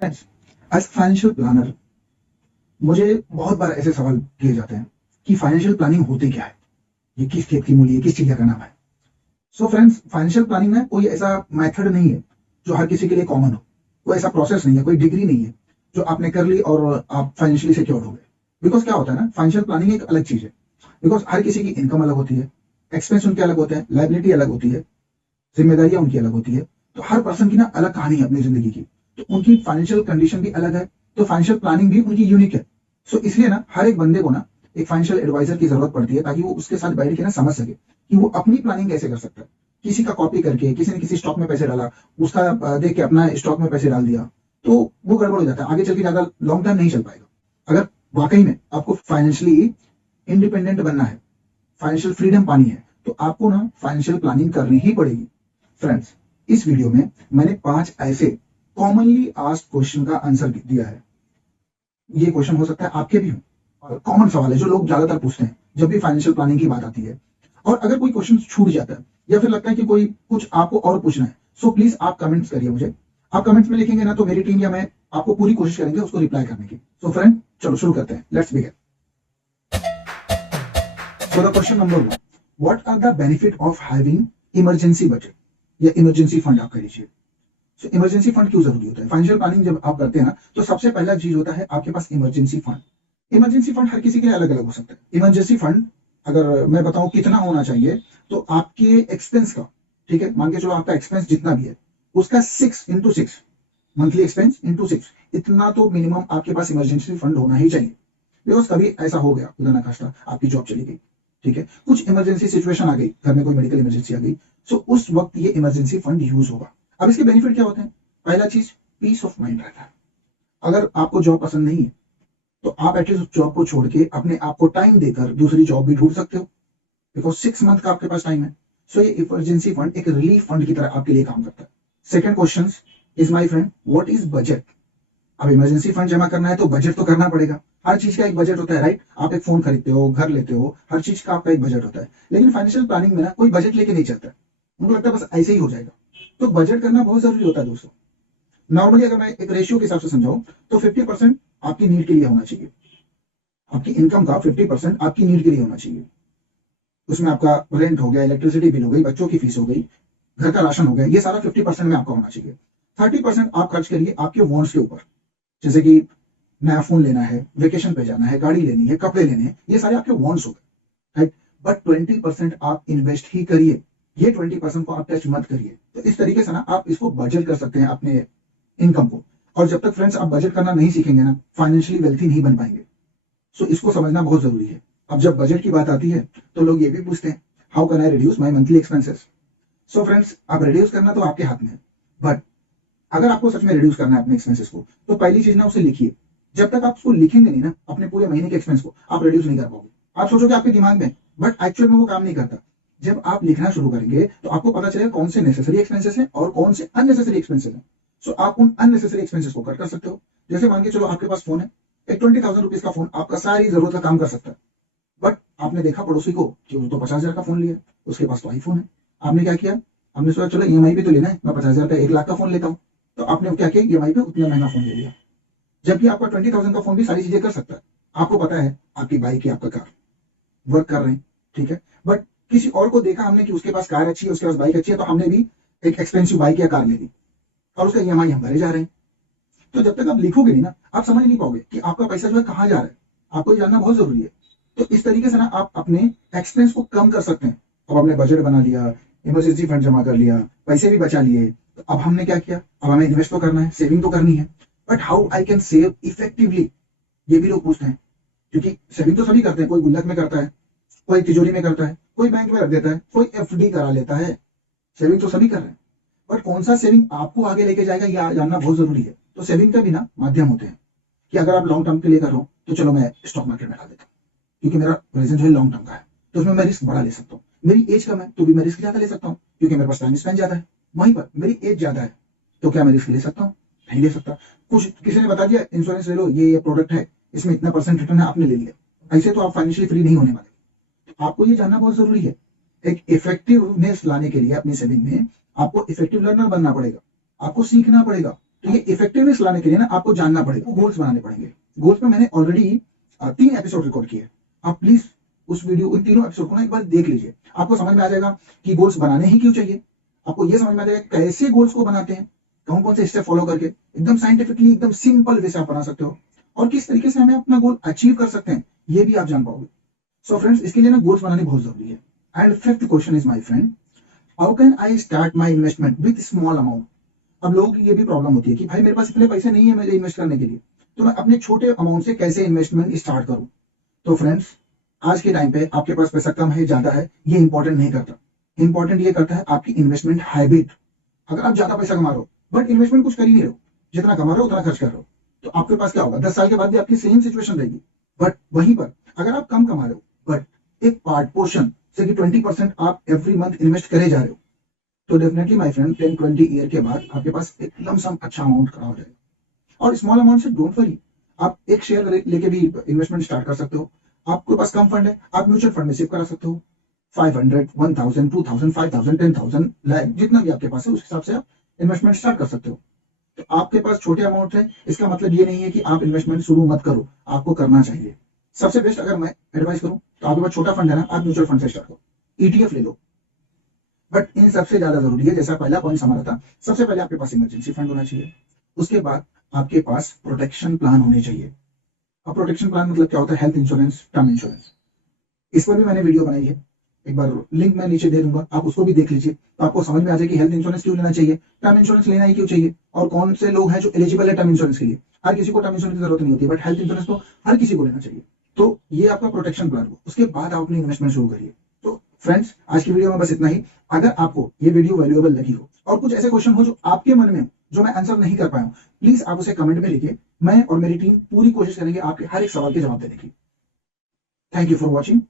Friends, as financial planner मुझे बहुत बार ऐसे सवाल किए जाते हैं कि फाइनेंशियल प्लानिंग होती क्या है, ये किस खेत की मूली है, किस चिड़िया का नाम है। सो फ्रेंड्स, फाइनेंशियल प्लानिंग में कोई ऐसा मेथड नहीं है जो हर किसी के लिए कॉमन हो, कोई ऐसा प्रोसेस नहीं है, कोई डिग्री नहीं है जो आपने कर ली और आप फाइनेंशियली सिक्योर हो गए। बिकॉज क्या होता है ना, फाइनेंशियल प्लानिंग एक अलग चीज है। बिकॉज हर किसी की इनकम अलग होती है, एक्सपेंस उनके अलग होते हैं, लाइबिलिटी अलग होती है, जिम्मेदारियां उनकी अलग होती है। तो हर पर्सन की ना अलग कहानी है अपनी जिंदगी की, तो उनकी फाइनेंशियल कंडीशन भी अलग है, तो फाइनेंशियल प्लानिंग भी उनकी यूनिक है। सो इसलिए ना हर एक बंदे को ना एक फाइनेंशियल एडवाइजर की जरूरत पड़ती है, ताकि वो उसके साथ बैठ के ना समझ सके कि वो अपनी प्लानिंग कैसे कर सकता है। किसी का कॉपी करके किसी ने किसी स्टॉक में पैसे डाला, उसका देख के अपना स्टॉक में पैसे डाल दिया, तो वो गड़बड़ हो जाता है, आगे चल के ज्यादा लॉन्ग टर्म नहीं चल पाएगा। अगर वाकई में आपको फाइनेंशियली इंडिपेंडेंट बनना है, फाइनेंशियल फ्रीडम पानी है, तो आपको ना फाइनेंशियल प्लानिंग करनी ही पड़ेगी। फ्रेंड्स, इस वीडियो में मैंने 5 ऐसे कॉमनली आस्क्ड क्वेश्चन का आंसर दिया है। ये क्वेश्चन हो सकता है आपके भी हो, और कॉमन सवाल है जो लोग ज्यादातर पूछते हैं जब भी फाइनेंशियल प्लानिंग की बात आती है। और अगर कोई क्वेश्चन छूट जाता है या फिर लगता है कि कोई कुछ आपको और पूछना है, सो प्लीज आप कमेंट्स करिए मुझे। आप कमेंट्स में लिखेंगे ना, तो मेरी टीम या मैं आपको पूरी कोशिश करेंगे उसको रिप्लाई करने की। सो फ्रेंड, चलो शुरू करते हैं, let's begin. So the question number 1, what are the benefit of having emergency budget या इमरजेंसी फंड आप कह लीजिए। सो इमरजेंसी फंड क्यों जरूरी होता है? फाइनेंशियल प्लानिंग जब आप करते हैं ना, तो सबसे पहला चीज होता है आपके पास इमरजेंसी फंड। इमरजेंसी फंड हर किसी के लिए अलग अलग हो सकता है। इमरजेंसी फंड अगर मैं बताऊं कितना होना चाहिए, तो आपके एक्सपेंस का, ठीक है, मान के चलो आपका एक्सपेंस जितना भी है उसका 6 into 6, मंथली एक्सपेंस इंटू 6, इतना तो मिनिमम आपके पास इमरजेंसी फंड होना ही चाहिए। बिकॉज कभी ऐसा हो गया खुदा ना खास्ता, आपकी जॉब चली गई, ठीक है, कुछ इमरजेंसी सिचुएशन आ गई, घर में कोई मेडिकल इमरजेंसी आ गई, सो उस वक्त ये इमरजेंसी फंड यूज होगा। अब इसके बेनिफिट क्या होते हैं? पहला चीज, पीस ऑफ माइंड रहता है। अगर आपको जॉब पसंद नहीं है, तो आप एटलीस्ट जॉब को छोड़ के अपने आप को टाइम देकर दूसरी जॉब भी ढूंढ सकते हो, बिकॉज 6 मंथ का आपके पास टाइम है। सो ये इमरजेंसी फंड एक रिलीफ फंड की तरह आपके लिए काम करता है। Second question is my friend, what is budget? अब इमरजेंसी फंड जमा करना है तो बजट तो करना पड़ेगा। हर चीज का एक बजट होता है, राइट? आप एक फोन खरीदते हो, घर लेते हो, हर चीज का आपका एक बजट होता है। लेकिन फाइनेंशियल प्लानिंग में ना कोई बजट लेके नहीं चलता, उनको लगता है बस ऐसे ही हो जाएगा। तो बजट करना बहुत जरूरी होता है दोस्तों। नॉर्मली अगर मैं एक रेशियो के हिसाब से समझाऊं, तो 50% आपकी नीड के लिए होना चाहिए। आपकी इनकम का 50% आपकी नीड के लिए होना चाहिए। उसमें आपका रेंट हो गया, इलेक्ट्रिसिटी बिल हो गई, बच्चों की फीस हो गई, घर का राशन हो गया, ये सारा 50% में आपका होना चाहिए। 30% आप खर्च करिए आपके वॉन्ट्स के ऊपर, जैसे कि नया फोन लेना है, वेकेशन पे जाना है, गाड़ी लेनी है, कपड़े लेने हैं, ये सारे आपके वॉन्ट्स हो गए, राइट? बट 20% आप इन्वेस्ट ही करिए, ये 20% को आप टच मत करिए। तो इस तरीके से ना आप इसको बजट कर सकते हैं अपने इनकम को। और जब तक फ्रेंड्स आप बजट करना नहीं सीखेंगे ना, फाइनेंशियली वेल्थी नहीं बन पाएंगे। सो इसको समझना बहुत जरूरी है। अब जब बजट की बात आती है, तो लोग ये भी पूछते हैं, how can I reduce my monthly expenses? So friends, आप रिड्यूस करना तो आपके हाथ में है, बट अगर आपको सच में रिड्यूस करना है अपने एक्सपेंसेस को, तो पहली चीज ना उसे लिखिए। जब तक आप उसको लिखेंगे नहीं ना, अपने पूरे महीने के एक्सपेंस को, आप रिड्यूस नहीं कर पाओगे। आप सोचोगे आपके दिमाग में, बट एक्चुअल में वो काम नहीं करता। जब आप लिखना शुरू करेंगे, तो आपको पता चलेगा कौन से नेसेसरी एक्सपेंसेस हैं और कौन से अननेसेसरी एक्सपेंसेस हैं। सो आप उन अननेसेसरी एक्सपेंसेस को कट कर सकते हो। जैसे मान के चलो आपके पास फोन है, एक 20,000 रुपीज का फोन आपका सारी जरूरत का काम कर सकता है, बट आपने देखा पड़ोसी को कि वो तो 50,000 का फोन लिया, उसके पास तो आईफोन है। आपने क्या किया? आपने सोचा चलो ईएमआई पे तो लेना है, मैं 50,000 का 1 लाख का फोन लेता हूँ। तो आपने क्या किया? ईएमआई पे उतना महंगा फोन ले लिया, जबकि आपका 20,000 का फोन भी सारी चीजें कर सकता है। आपको पता है आपकी बाइक या आपका कार वर्क कर रहे हैं, ठीक है, बट किसी और को देखा हमने कि उसके पास कार अच्छी है, उसके पास बाइक अच्छी है, तो हमने भी एक एक्सपेंसिव बाइक या कार ले ली, और उसका ईएमआई हम भरे जा रहे हैं। तो जब तक आप लिखोगे नहीं ना, आप समझ नहीं पाओगे कि आपका पैसा जो है कहाँ जा रहा है। आपको ये जानना बहुत जरूरी है। तो इस तरीके से ना आप अपने एक्सपेंस को कम कर सकते हैं। अब हमने बजट बना लिया, इमरजेंसी फंड जमा कर लिया, पैसे भी बचा लिए, तो अब हमने क्या किया? अब हमें इन्वेस्ट तो करना है, सेविंग तो करनी है, but how I can save effectively? ये भी लोग पूछते हैं, क्योंकि सेविंग तो सभी करते हैं, कोई गुल्लक में करता है, कोई तिजोरी में करता है, कोई बैंक में रख देता है, कोई एफडी करा लेता है। सेविंग तो सभी कर रहे हैं, बट कौन सा सेविंग आपको आगे लेके जाएगा, यह जानना बहुत जरूरी है। तो सेविंग का भी ना माध्यम होते हैं, कि अगर आप लॉन्ग टर्म के लिए कर रहे हो, तो चलो मैं स्टॉक मार्केट में डाल देता हूँ, क्योंकि मेरा प्रेजेंट जो है लॉन्ग टर्म का है, तो उसमें मैं रिस्क बड़ा ले सकता हूँ। मेरी एज कम है तो भी मैं रिस्क ज्यादा ले सकता हूँ, क्योंकि मेरे पास टाइम स्पेंड ज्यादा है। वहीं पर मेरी एज ज्यादा है, तो क्या मैं रिस्क ले सकता हूँ? नहीं ले सकता। कुछ किसी ने बता दिया इंश्योरेंस ले लो, ये प्रोडक्ट है, इसमें इतना परसेंट रिटर्न है, आपने ले लिया, ऐसे तो आप फाइनेंशियली फ्री नहीं होने वाले। तो आपको ये जानना बहुत जरूरी है। एक इफेक्टिवनेस लाने के लिए अपनी सेविंग में आपको इफेक्टिव लर्नर बनना पड़ेगा, आपको सीखना पड़ेगा। तो ये इफेक्टिवनेस लाने के लिए ना आपको जानना पड़ेगा, गोल्स बनाने पड़ेंगे। गोल्स पे मैंने ऑलरेडी 3 एपिसोड रिकॉर्ड किए। आप प्लीज उस वीडियो उन तीनों एपिसोड को ना एक बार देख लीजिए, आपको समझ में आ जाएगा कि गोल्स बनाने ही क्यों चाहिए। आपको ये समझ में आ जाएगा कैसे गोल्स को बनाते हैं, कौन कौन से स्टेप फॉलो करके एकदम साइंटिफिकली एकदम सिंपल वे से आप बना सकते हो, और किस तरीके से हमें अपना गोल अचीव कर सकते हैं ये भी आप जान पाओगे। सो फ्रेंड्स, इसके लिए ना गोल्स बनाने बहुत जरूरी है। And fifth question is my friend, how can I start my investment with small amount. अब लोगों की ये भी प्रॉब्लम होती है कि भाई मेरे पास इतने पैसे नहीं है मुझे इन्वेस्ट करने के लिए, तो मैं अपने छोटे अमाउंट से कैसे इन्वेस्टमेंट स्टार्ट करूं। तो फ्रेंड्स, आज के टाइम पे आपके पास पैसा कम है ज्यादा है ये इंपॉर्टेंट नहीं करता, इंपॉर्टेंट ये करता है आपकी इन्वेस्टमेंट हैबिट। अगर आप ज्यादा पैसा कमा रहे हो बट इन्वेस्टमेंट कुछ कर ही नहीं रहे हो, जितना कमा रहे हो उतना खर्च कर रहे हो, तो आपके पास क्या होगा, 10 साल के बाद भी आपकी सेम सिचुएशन रहेगी। बट वहीं पर अगर आप कम कमा रहे हो बट एक पार्ट पोर्शन से कि 20% आप एवरी मंथ इन्वेस्ट करे जा रहे हो, तो डेफिनेटली माय फ्रेंड 10-20 ईयर के बाद आपके पास एक लमसम अच्छा अमाउंट खड़ा हो जाएगा। और स्मॉल अमाउंट से डोंट वरी, आप एक शेयर लेके भी इन्वेस्टमेंट स्टार्ट कर सकते हो। आपके पास कम फंड है, आप म्यूचुअल फंड में सेव करा सकते हो। 500, 1000, 2000, 5000, 10,000 लाख जितना भी आपके पास है उस हिसाब से आप इन्वेस्टमेंट स्टार्ट कर सकते हो। तो आपके पास छोटे अमाउंट है, इसका मतलब ये नहीं है कि आप इन्वेस्टमेंट शुरू मत करो, आपको करना चाहिए। सबसे बेस्ट अगर मैं एडवाइस करूं तो आपके पास छोटा फंड है ना, आप म्यूचुअल फंड से स्टार्ट करो, ईटीएफ ले लो। बट इन सबसे ज्यादा जरूरी है, जैसा पहला पॉइंट हमारा था, सबसे पहले आपके पास इमरजेंसी फंड होना चाहिए, उसके बाद आपके पास प्रोटेक्शन प्लान होने चाहिए। अब प्रोटेक्शन प्लान मतलब क्या होता है, हेल्थ इंश्योरेंस, टर्म इंश्योरेंस। इस पर भी मैंने वीडियो बनाई है, एक बार लिंक मैं नीचे दे दूंगा, आप उसको भी देख लीजिए, तो आपको समझ में आ जाए कि हेल्थ इंश्योरेंस क्यों लेना चाहिए, टर्म इंश्योरेंस लेना ही क्यों चाहिए, और कौन से लोग हैं जो एलिजिबल है टर्म इंश्योरेंस के लिए। हर किसी को टर्म इंश्योरेंस की जरूरत नहीं होती है, बट हेल्थ इंश्योरेंस तो हर किसी को लेना चाहिए। तो ये आपका प्रोटेक्शन प्लान हो, उसके बाद आप अपनी इन्वेस्टमेंट शुरू करिए। तो फ्रेंड्स, आज की वीडियो में बस इतना ही। अगर आपको ये वीडियो वैल्यूएबल लगी हो और कुछ ऐसे क्वेश्चन हो जो आपके मन में हो, जो मैं आंसर नहीं कर पाया हूं, प्लीज आप उसे कमेंट में लिखिए, मैं और मेरी टीम पूरी कोशिश करेंगे आपके हर एक सवाल के जवाब देने की। Thank you for watching.